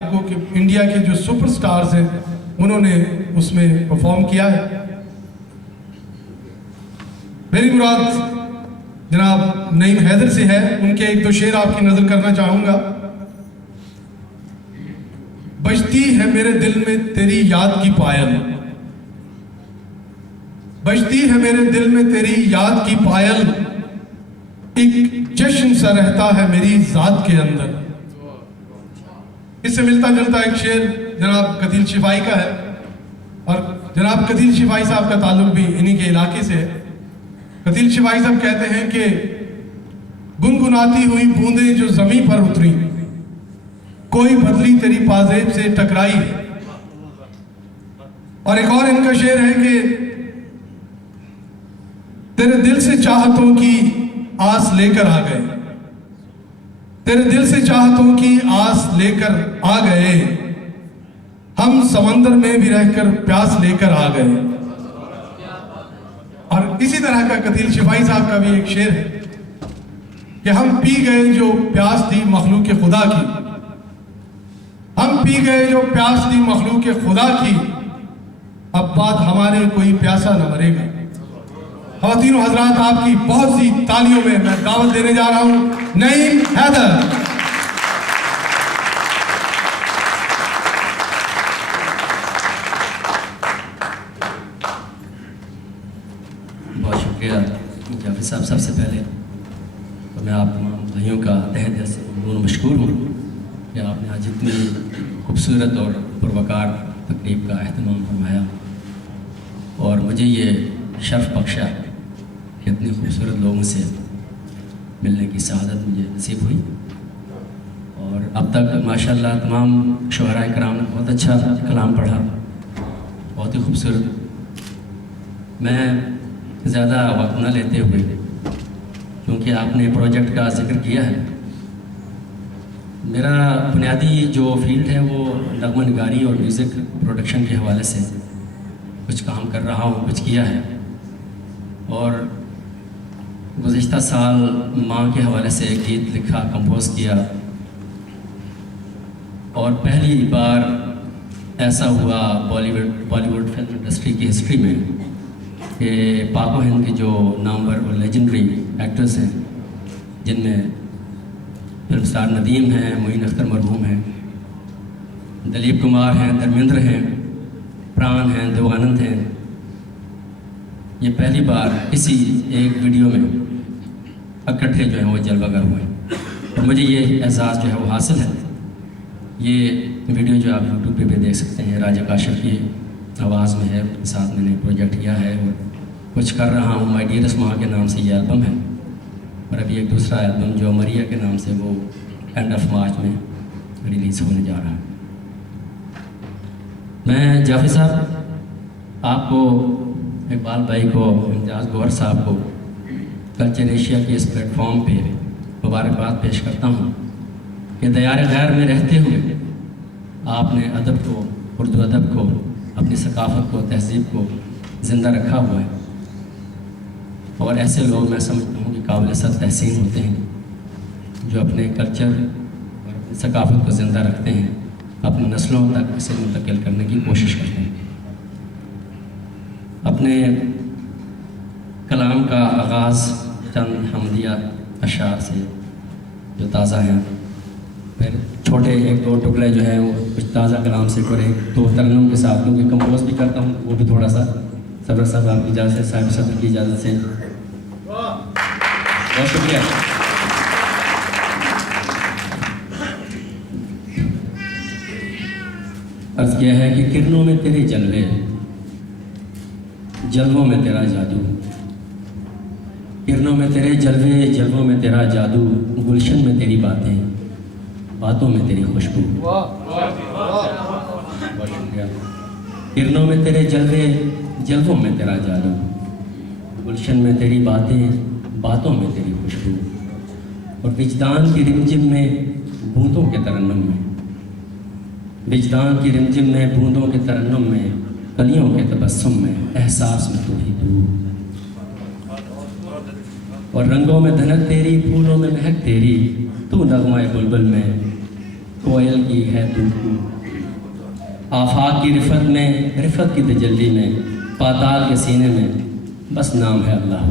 कि इंडिया के जो सुपरस्टार्स हैं उन्होंने उसमें परफॉर्म किया है। मेरी मुराद जनाब नईम हैदर से है, उनके एक दो शेर आपकी नजर करना चाहूंगा। बजती है मेरे दिल में तेरी याद की पायल, बजती है मेरे दिल में तेरी याद की पायल, एक जश्न सा रहता है मेरी जात के अंदर। इससे मिलता जुलता एक शेर जनाब कतील शिफाई का है, और जनाब कतील शिफाई साहब का ताल्लुक भी इन्हीं के इलाके से है। कतील शिफाई साहब कहते हैं कि गुनगुनाती हुई बूंदें जो जमीन पर उतरी, कोई बदली तेरी पाजेब से टकराई है। और एक और इनका शेर है कि तेरे दिल से चाहतों की आस लेकर आ गए, तेरे दिल से चाहतों की आस लेकर आ गए, हम समंदर में भी रहकर प्यास लेकर आ गए। और इसी तरह का कतील शिफाई साहब का भी एक शेर है कि हम पी गए जो प्यास थी मखलूक के खुदा की, हम पी गए जो प्यास थी मखलूक के खुदा की, अब बात हमारे कोई प्यासा न मरेगा। ख़वातीनो हज़रात, आपकी बहुत सी तालियों में मैं दावत देने जा रहा हूं नईम हैदर। बहुत शुक्रिया जाफर साहब। सबसे पहले तो मैं आप तमाम भाइयों का तहे दिल से मशकूर हूँ कि आपने आज इतनी खूबसूरत और पुरवकार तकरीब का अहतमाम फरमाया और मुझे ये शर्फ बख्शा कि इतने खूबसूरत लोगों से मिलने की सआदत मुझे नसीब हुई। और अब तक माशाल्लाह तमाम शुअरा इकराम ने बहुत अच्छा कलाम पढ़ा, बहुत ही खूबसूरत। मैं ज़्यादा वक्त न लेते हुए, क्योंकि आपने प्रोजेक्ट का जिक्र किया है, मेरा बुनियादी जो फील्ड है वो नग़्मा निगारी और म्यूज़िक प्रोडक्शन के हवाले से कुछ काम कर रहा हूँ, कुछ किया है। और गुज़िश्ता साल माँ के हवाले से एक गीत लिखा, कंपोज किया, और पहली बार ऐसा हुआ बॉलीवुड फिल्म इंडस्ट्री की हिस्ट्री में कि पाक हिंद के जो नामवर और लेजेंडरी एक्टर्स हैं, जिनमें फिल्म स्टार नदीम हैं, मोइन अख्तर मरहूम हैं, दिलीप कुमार हैं, धर्मेंद्र हैं, प्राण हैं, देवानंद हैं, ये पहली बार इसी एक वीडियो में इकट्ठे जो है वो जलवागर हुए। और मुझे ये एहसास जो है वो हासिल है। ये वीडियो जो आप यूट्यूब पे भी देख सकते हैं, राजा काशिफ की आवाज़ में है, उनके साथ मैंने प्रोजेक्ट किया है और कुछ कर रहा हूँ। माय डियरेस्ट माँ के नाम से ये एल्बम है, और अभी एक दूसरा एल्बम जो मरिया के नाम से वो एंड ऑफ मार्च में रिलीज़ होने जा रहा है। मैं जाफर साहब आपको, इकबाल भाई को, इम्तियाज़ गौहर साहब को कल्चर एशिया के इस प्लेटफॉर्म पे मुबारकबाद पेश करता हूँ कि दयार गैर में रहते हुए आपने अदब को, उर्दू अदब को, अपनी सकाफ़त को, तहज़ीब को ज़िंदा रखा हुआ है। और ऐसे लोग मैं समझता हूँ कि काबिल सद तहसीन होते हैं जो अपने कल्चर और अपनी सकाफ़त को ज़िंदा रखते हैं, अपनी नस्लों तक इसे मुंतकिल करने की कोशिश करते हैं। अपने कलाम का आगाज़ चंद हमदिया अशार से जो ताज़ा हैं, फिर छोटे एक दो टुकड़े जो हैं वो कुछ ताज़ा कलाम से और एक दो तरन्नुम के साथ, क्योंकि कंपोज भी करता हूँ, वो भी थोड़ा सा सबर साहब आपकी इजाज़त से, साहिब सदर की इजाज़त से। बहुत शुक्रिया। अर्ज़ किया है कि किरणों में तेरे जलवे, जलवों में तेरा जादू, किरणों में तेरे जलवे, जलवों में तेरा जादू, गुलशन में तेरी बातें, बातों में तेरी खुशबू। बहुत शुक्रिया। किरणों में तेरे जलवे, जलवों में तेरा जादू, गुलशन में तेरी बातें, बातों में तेरी खुशबू, और विजदान की रिमझिम में, बूंदों के तरन्नुम में, विजदान की रिमझिम में, बूंदों के तरन्नुम में, कलियों के तबस्सुम में, एहसास में तू ही तू, और रंगों में धनक तेरी, फूलों में महक तेरी, तू नगमा बुलबुल में, कोयल की है तू, आफाक की रिफत में, रिफत की तजल्ली में, पाताल के सीने में बस नाम है अल्लाह।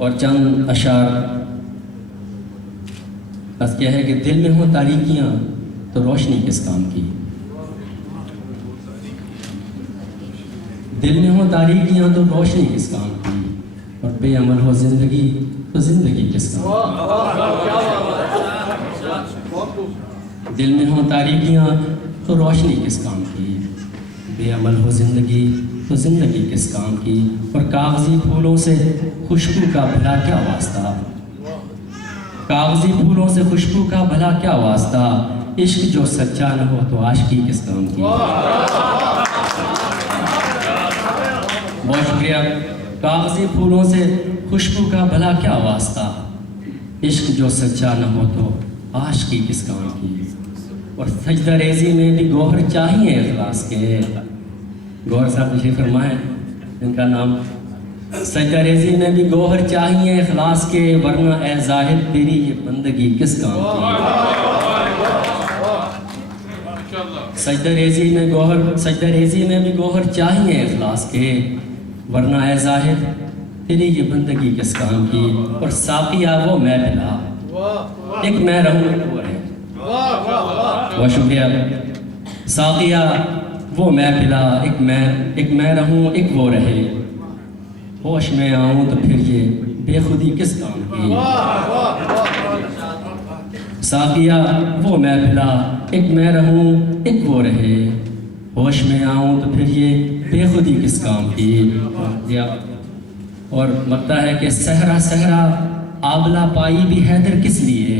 और चंद अशार बस क्या है कि दिल में हो तारीकियाँ तो रोशनी किस काम की, दिल में हो तारीकियाँ तो रोशनी किस काम की, और बेअमल हो जिंदगी तो जिंदगी किस काम की। दिल में हो तारीकियाँ तो रोशनी किस काम की, बेअमल हो जिंदगी तो जिंदगी किस काम की। और कागजी फूलों से खुशबू का भला क्या वास्ता, कागजी फूलों से खुशबू का भला क्या वास्ता, इश्क जो सच्चा न हो तो आशिकी किस काम की। बहुत शुक्रिया। कागजी फूलों से खुशबू का भला क्या वास्ता, इश्क जो सच्चा न हो तो आशिकी किस काम की। और सजदा रेजी में भी गौहर चाहिए इखलास के, गौहर साहब तशरीफ फरमाए, इनका नाम। सजदा रेजी में भी गौहर चाहिए इखलास के, वरना ए जाहिद तेरी ये बंदगी किस काम की। सजदा रेजी में गौहर, सजदा रेजी में भी गौहर चाहिए इखलास के, वरना ए जाहिद तेरी ये बंदगी किस काम की। और साकिया वो मैं पिला, एक मैं रहूं एक वो रहे। बहुत शुक्रिया। साकिया वो मैं पिला, एक मैं रहूं एक वो रहे, होश में आऊं तो फिर ये बेखुदी किस काम की। साकिया वो मैं पिला, एक मैं रहूं एक वो रहे, होश में आऊं तो फिर ये बेखुदी किस काम की। और लगता है कि सहरा सहरा आबला पाई भी हैदर किस लिए,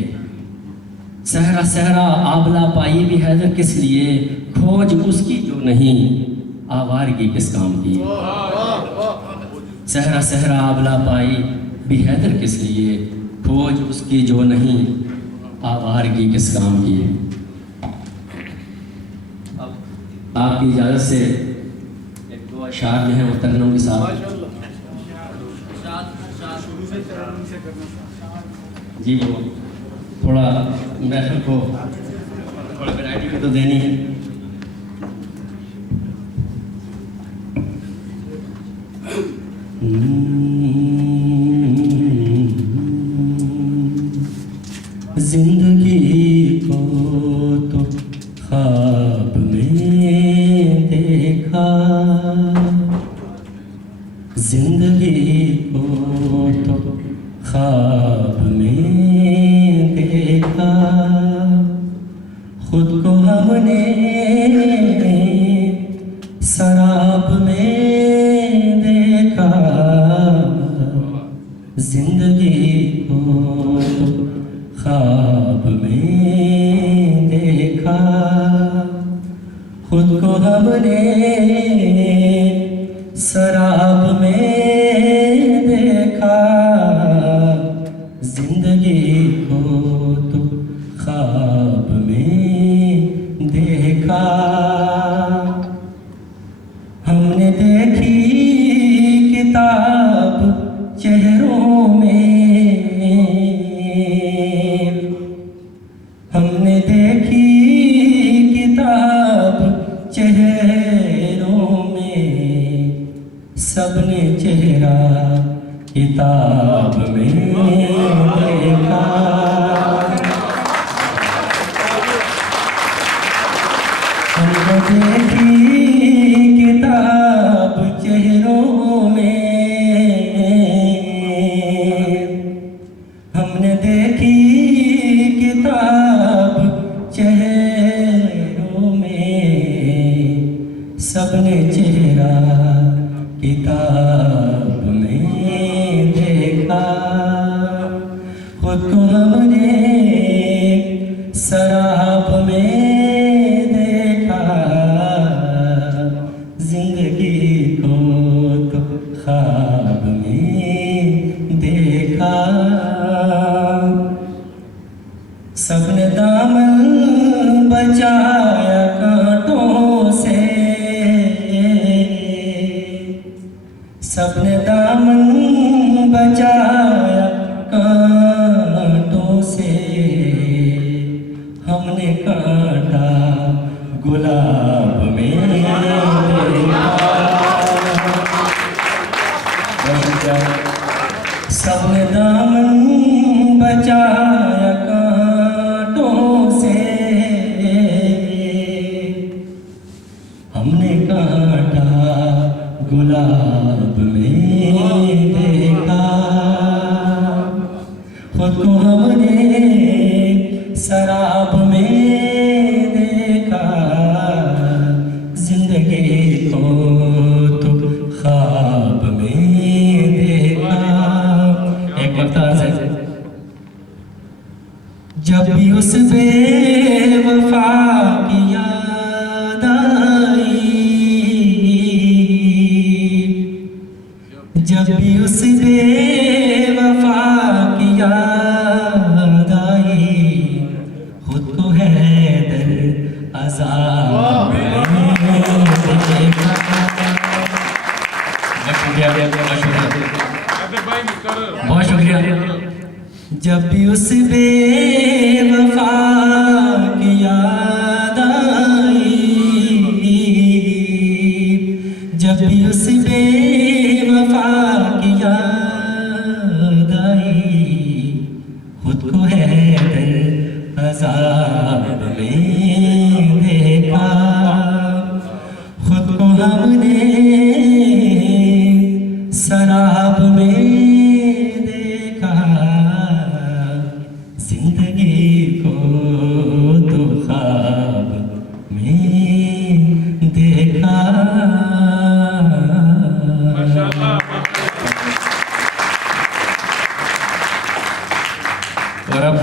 सहरा सहरा आबला पाई भी हैदर किस लिए, खोज उसकी जो नहीं आवारगी किस काम की। सहरा सहरा आबला पाई भी हैदर किस लिए, खोज उसकी जो नहीं आवारगी किस काम की। अब आपकी इजाज़त से एक दो अशार में है वो तरन्नुम के साथ जी, वो थोड़ा महफिल को थोड़ा वैरायटी भी तो देनी है। जिंदगी को तो ख्वाब में देखा, जिंदगी को तो ख्वाब में देखा, खुद को हमने शराब में देखा, जिंदगी को तो ख्वाब में देखा, खुद को हमने शराब में देखा, जिंदगी को तो ख्वाब में देखा। हमने देखी किताब चेहरों में, हमने देखी किताब चेहरों में, सबने चेहरा किताब में देखा। हमने देखी किताब चेहरों में, हमने देखी किताब चेहरों में, सबने चेहरा किताब में देखा, खुद को हमने शराब में देखा, जिंदगी को तो ख्वाब में देखा। सबने दामन बचाया कांटों से, सबने दामन बचाया से हमने कांटा गुलाब में देखा, सबने दामन बचाया कांटों से, हमने कांटा गुलाब में देखा, खुद को हमने शराब में देखा, जिंदगी को तो ख्वाब में देखा। एक वक्त है जब भी उस बेवफा की याद आई, जब भी उस बेवफा की याद आई, खुद को हैदर अज़ाब में देखा। बहुत शुक्रिया। जब भी उस बेवफा की याद आई, जब भी उस बेवफा की याद आई, खुद को हैदर अज़ाब में देखा, खुद को हमने शराब में देखा, जिंदगी को तो ख्वाब में देखा। और अब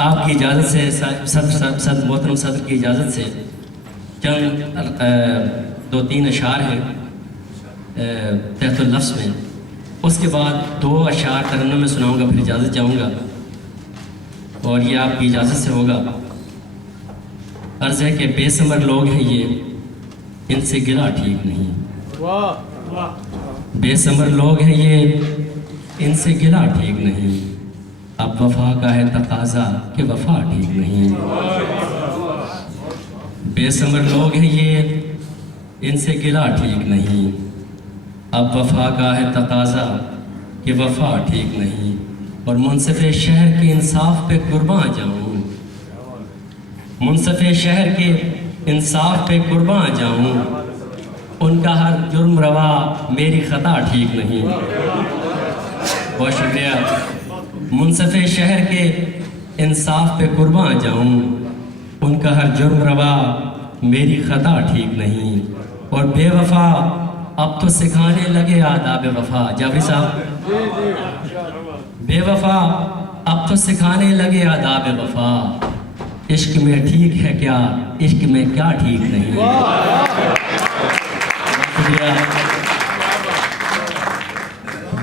आपकी इजाज़त से सदर मोहतरम सदर की इजाज़त से चंद 2-3 अशार हैं तहत लफ्ज़ में, उसके बाद 2 अशार तरन्नुम में सुनाऊंगा, फिर इजाज़त चाहूँगा और ये आपकी इजाज़त से होगा। अर्ज़ है कि बेसमर लोग हैं ये, इनसे गिला ठीक नहीं। बेसमर लोग हैं ये, इनसे गिला ठीक नहीं। अब वफा का है तकाज़ा कि वफा ठीक नहीं। बेसमर लोग हैं ये, इनसे गिला ठीक नहीं। अब वफा का है तकाज़ा कि वफा ठीक नहीं। और मुनसिफ़े शहर के इंसाफ पे कुर्बान जाऊँ, मुनसिफ़े शहर के इंसाफ पे कुर्बान जाऊँ, उनका हर जुर्म रवा मेरी ख़ता ठीक नहीं। बहुत शुक्रिया। मुनसिफ़े शहर के इंसाफ पे कुर्बान जाऊँ, उनका हर जुर्म रवा मेरी ख़ता ठीक नहीं। और बेवफा अब तो सिखाने लगे आदाब वफा। जाफरी साहब, बेवफा अब तो सिखाने लगे आदाब वफा। इश्क में ठीक है क्या, इश्क में क्या ठीक नहीं।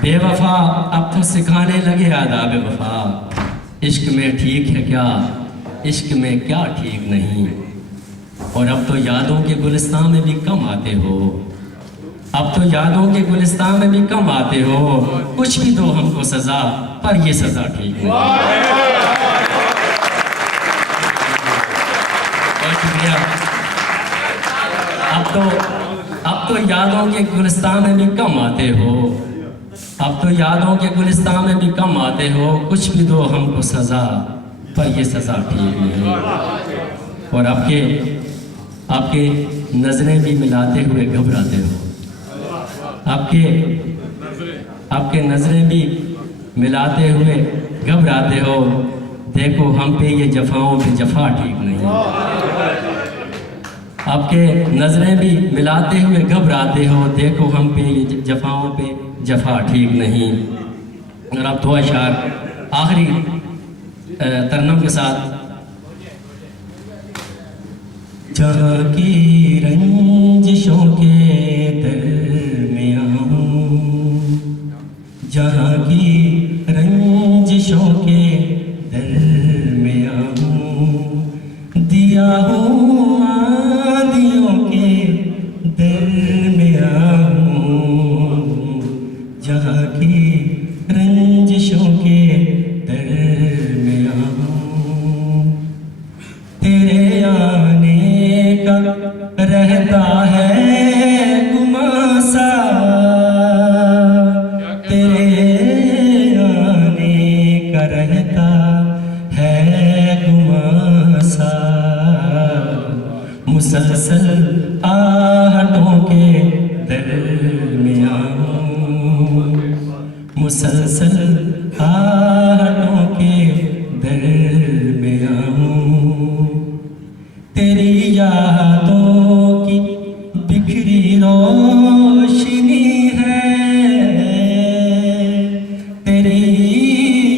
बेवफा अब तो सिखाने लगे आदाब वफा। इश्क में ठीक है क्या, इश्क में क्या ठीक नहीं। और अब तो यादों के गुलिस्तान में भी कम आते हो, अब तो यादों के गुलिस्तान में भी कम आते हो। कुछ भी दो हमको सजा, पर ये सजा ठीक नहीं। बहुत शुक्रिया। अब तो यादों के गुलिस्तान में भी कम आते हो, अब तो यादों के गुलिस्तान में भी कम आते हो। कुछ भी दो हमको सजा, पर ये सजा ठीक नहीं। और आपके नजरें भी मिलाते हुए घबराते हो, आपके नजरें भी मिलाते हुए घबराते हो। देखो हम पे ये जफाओं पे जफा ठीक नहीं। आपके नजरें भी मिलाते हुए घबराते हो। देखो हम पे ये जफाओं पे जफा ठीक नहीं। और अब 2 अशार आखिरी तरन्नुम के साथ। जहाँ की रंजिशों के दरमियाँ हूँ, जहाँ की रंजिशों के दरमियाँ हूँ, दिया हूँ आंधियों के दरमियाँ हूँ, जहाँ की रंजिशों के दरमियाँ रहता है गुमां सा, मुसलसल आहटों के दरमियां, मुसलसल आहटों के दरमियां, तेरी यादों की बिखरी रोशनी है, तेरी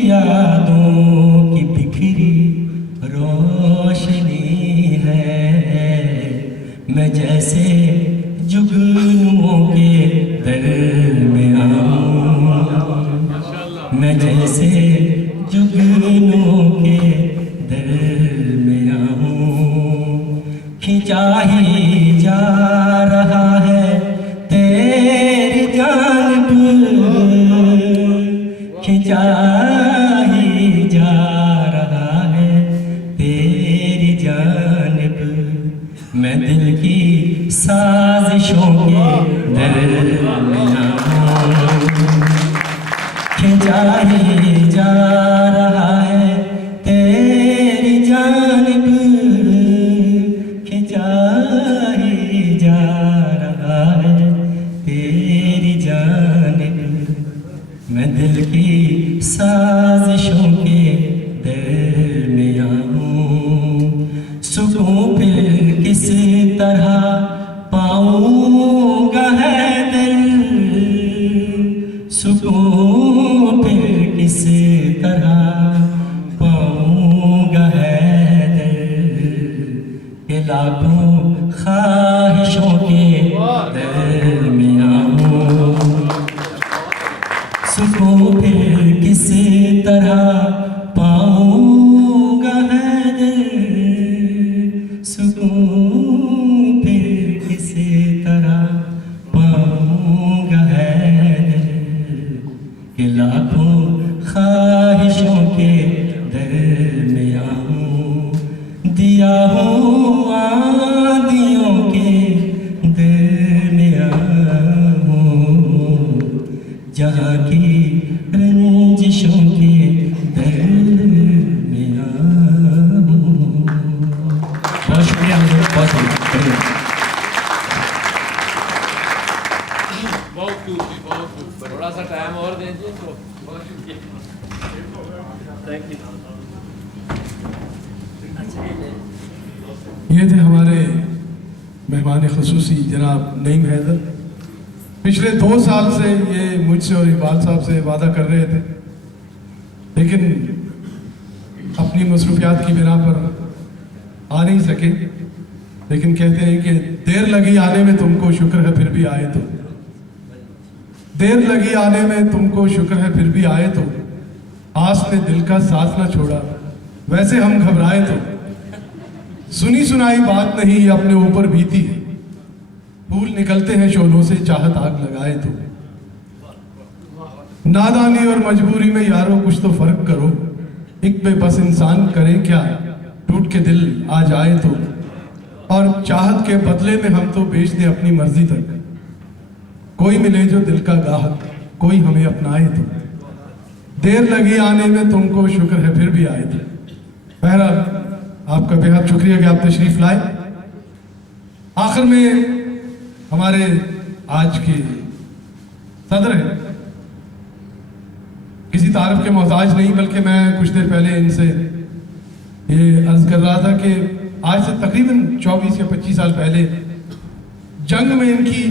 यादों की बिखरी रोशनी है। मैं जैसे जुगनुओं के दरमियां, मैं जैसे जुगनुओं के दरमियां, खिंचा ही जा रहा है तेरी जानिब, खिंचा ही जा रहा है तेरी जानिब। मैं दिल की साजिशों के दरमियां, खिंचा ही जा रहा है तेरी जानिब, खिंचा ही जा रहा है तेरी जानिब। मैं दिल की साजिशों के दरमियां हूँ, सुकून फिर किस तरह पाऊंगा है दिल, सुकून फिर किस तरह पाऊंगा है दिल, के लाखों ख्वाहिशों के दरमियां हूँ, सुकून फिर किस तरह पाऊंगा है दिल, सुकून फिर किस तरह पाऊंगा है दिल, के लाखों ख्वाहिशों के दरमियां हूँ, दिया हूँ आदियों के दरमियां हूँ, जहाँ की रंजिशों के दरमियां हूँ। बहुत शुक्रिया, बहुत शुक्रिया। बहुत खूब जी, बहुत खूब। थोड़ा सा टाइम और दीजिए तो बहुत शुक्रिया। Thank you. ये थे हमारे मेहमान ख़ुसूसी जनाब नईम हैदर। पिछले 2 साल से ये मुझसे और इकबाल साहब से वादा कर रहे थे, लेकिन अपनी मसरूफियात की बिना पर आ नहीं सके। लेकिन कहते हैं कि देर लगी आने में तुमको शुक्र है फिर भी आए तो, देर लगी आने में तुमको शुक्र है फिर भी आए तो, आस ने दिल का साथ ना छोड़ा वैसे हम घबराए तो, सुनी सुनाई बात नहीं ये अपने ऊपर बीती है, फूल निकलते हैं शोलों से चाहत आग लगाए तो, नादानी और मजबूरी में यारों कुछ तो फर्क करो, एक बेबस इंसान करे क्या टूट के दिल आ जाए तो, और चाहत के बदले में हम तो बेच दें अपनी मर्जी तक, कोई मिले जो दिल का गाहक कोई हमें अपनाए तो, देर लगी आने में तुमको शुक्र है फिर भी आए थे। बहरहाल आपका बेहद शुक्रिया कि आप तशरीफ लाए। आखिर में हमारे आज के सदर हैं, किसी तारीफ के मोहताज नहीं, बल्कि मैं कुछ देर पहले इनसे ये अर्ज कर रहा था कि आज से तकरीबन 24 या 25 साल पहले जंग में इनकी